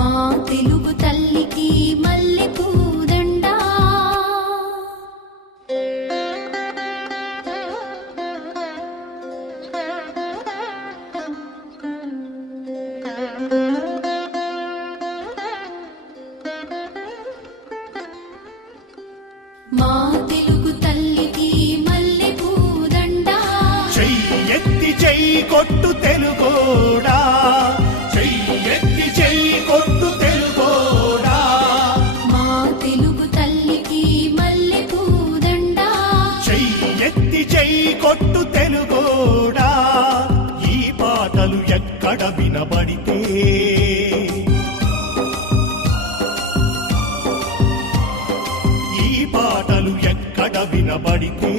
మా తెలుగు తల్లికి మల్లె పూదండ. మా తెలుగు తల్లికి మల్లె పూదండ. చెయ్యెత్తి చెయ్యి కొట్టు తెలుగోడా, చెయ్యెత్తి చెయ్యి కొట్టు తెలుగోడా. మా తెలుగు తల్లికి మల్లె పూదండ. చెయ్యెత్తి చెయ్యి కొట్టు తెలుగోడా. ఈ పాటలు ఎక్కడ వినబడితే పాటలు ఎక్కడ వినబడితే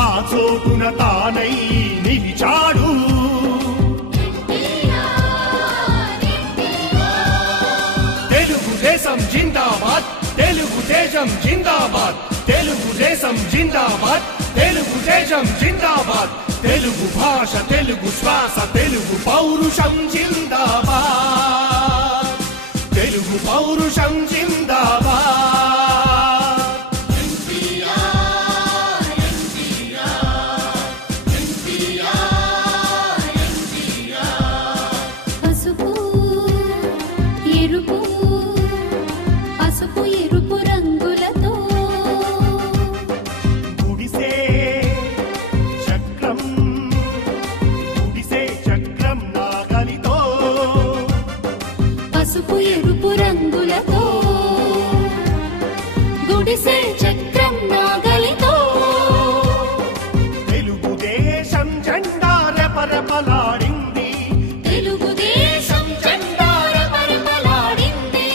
ఆ చోటున తానై నిలిచాడు. తెలుగుదేశం జిందాబాద్, తెలుగుదేశం జిందాబాద్, తెలుగుదేశం జిందాబాద్, తెలుగుదేశం జిందాబాద్. తెలుగు భాష, తెలుగు శ్వాస, తెలుగు పౌరుషం జిందాబాద్, తెలుగు పౌరుషం జిందాబాద్. పసుపు ఎరుపు రంగులతో గుడిసే చక్రం, గుడిసే చక్రం నాగలితో. పసుపు ఎరుపు రంగులతో గుడిసే చక్రం నాగలితో. తెలుగుదేశం జెండా రెపరెపలాడింది, తెలుగుదేశం జెండా రెపరెపలాడింది.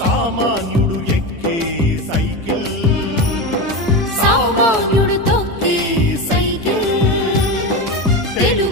సామాన్యుడు ఎక్కే సైకిల్, సామాన్యుడు తొక్కే సైకిల్. తెలుగు